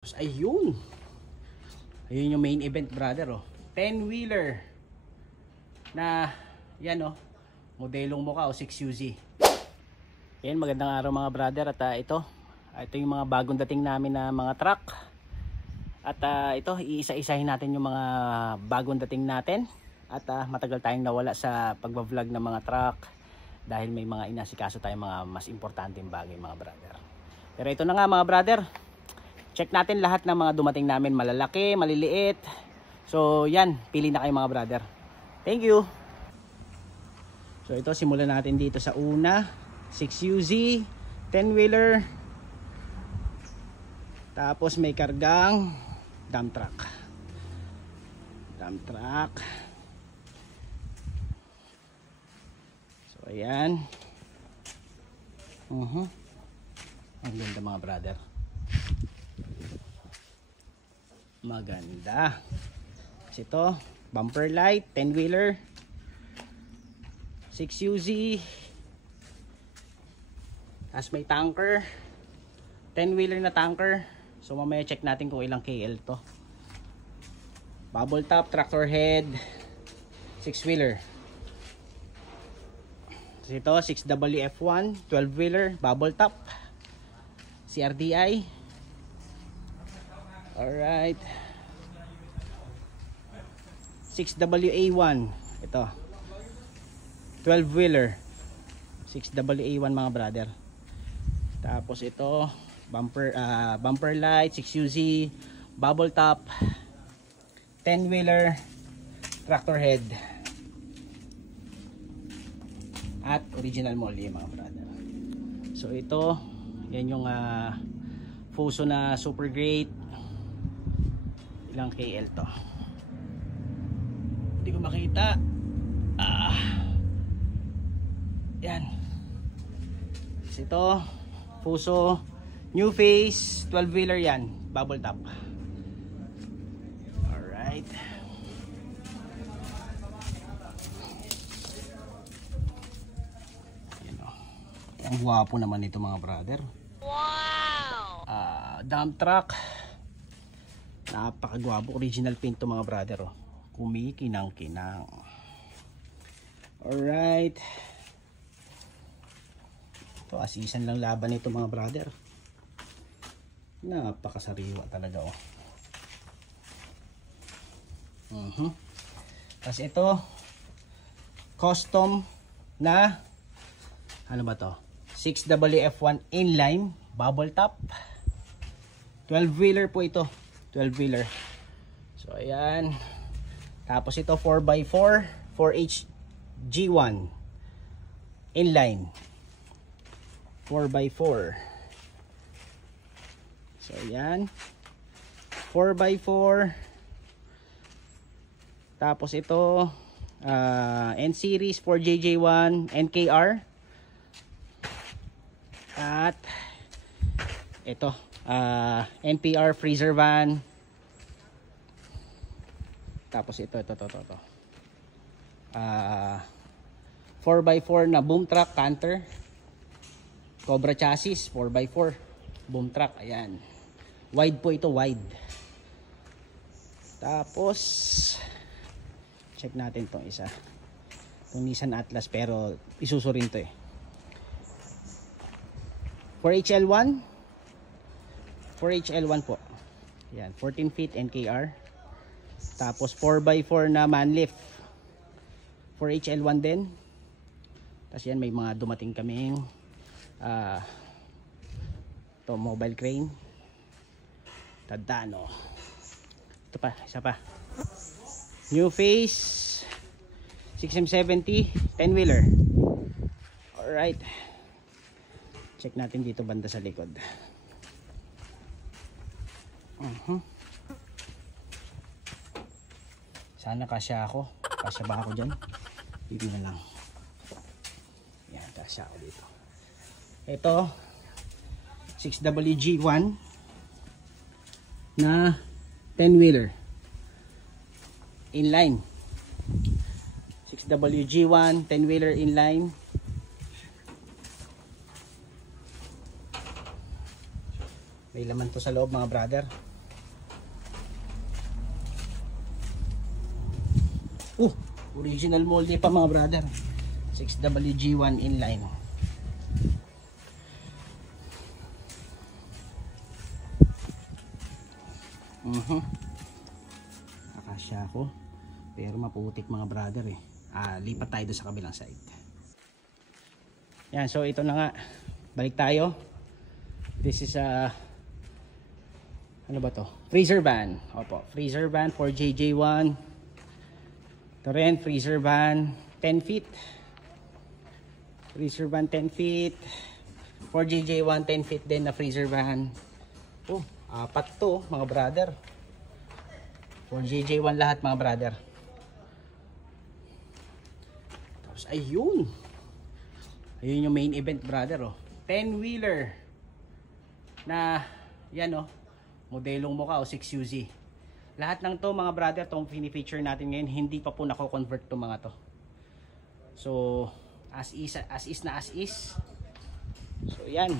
Ayun. Ayun yung main event, brother, oh. 10-wheeler na yan, oh. Modelong mukha, oh, 6UZ. Yan, magandang araw mga brother. At ito yung mga bagong dating namin na mga truck. At ito, iisa-isahin natin yung mga bagong dating natin. At matagal tayong nawala sa pagbablog ng mga truck dahil may mga inasikaso tayong mga mas importanteng bagay, mga brother. Pero ito na nga, mga brother. Check natin lahat ng mga dumating namin, malalaki, maliliit. So yan, pili na kayo mga brother. Thank you. So ito, simulan natin dito sa una, 6UZ 10-wheeler. Tapos may kargang dump truck. So ayan. Ang ganda mga brother. Maganda. Kasi ito, bumper light, 10-wheeler, 6UZ. As may tanker, 10-wheeler na tanker. So mamaya check natin kung ilang KL to. Bubble top, tractor head, 6-wheeler. So ito, 6WF1, 12-wheeler, bubble top, CRDI. Alright, 6WA1, ito 12-wheeler, 6WA1 mga brother. Tapos ito bumper light, 6UZ, bubble top, 10-wheeler, tractor head at original molly mga brother. So ito, yan yung Fuso na super great. Ilang KL to? Hindi ko makita. Yan. So ito, Fuso new face 12-wheeler yan, bubble top. Alright. Yan, oh. Ang gwapo naman ito mga brother. Wow! Dump truck. Napakagwapo, original paint to mga brother, oh. Kumikinang-kinang. Alright. Ito, asisan lang laban nito mga brother. Napakasariwa talaga, oh. Tapos ito, custom na ano ba to? 6WF1 inline, bubble top, 12-wheeler po ito. 12-wheeler. So ayan. Tapos ito 4x4 4H G1 inline 4x4. So ayan, 4x4. Tapos ito N series 4JJ1 NKR. At ito NPR freezer van. Tapos ito 4x4 na boom truck canter, Cobra chassis, 4x4 boom truck. Ayan, wide po ito, wide. Tapos check natin tong isa, itong Nissan Atlas, pero Isuzu rin to, 4HL1 po. Yan, 14 feet NKR. Tapos 4x4 na manlift, 4HL1 din. Tapos yan, may mga dumating kaming to mobile crane, Tadano. Ito pa, isa pa, new face 6M70 10-wheeler. Alright, check natin dito banda sa likod. Sana kasya ako. Kasya ba ako dyan? Hindi na lang. Yan, kasya ako dito. Ito 6WG1 na 10-wheeler inline. 6WG1 10-wheeler inline. May laman to sa loob mga brother. Original molde pa mga brother. 6WG1 inline. Akasya ako. Pero maputik mga brother eh. Lipat tayo doon sa kabilang side. Yan, so ito na nga. Balik tayo. This is ano ba to? Freezer van. Opo, freezer van for JJ1. Ito rin, freezer van 10 feet. Freezer van 10 feet. For JJ1 10 feet din na freezer van. Apat to mga brother. For JJ1 lahat mga brother. Tapos ayun. Ayun yung main event brother 10 wheeler na yan modelong mukha 6UZ. Lahat ng to mga brother, tong fini-feature natin ngayon, hindi pa po nako-convert to mga to. So as is na as is. So yan.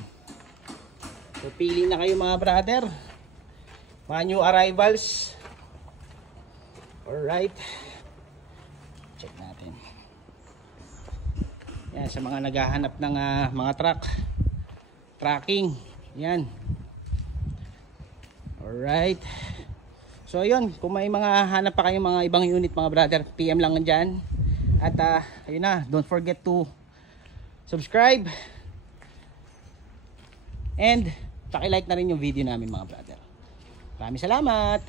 So pili na kayo mga brother. Mga new arrivals. Alright. Check natin. Yan, sa mga naghahanap ng mga tracking. Yan. Alright. So ayun, kung may mga hanap pa kayong mga ibang unit mga brother, PM lang dyan. At ayun na, don't forget to subscribe. And paki-like na rin yung video namin mga brother. Maraming salamat.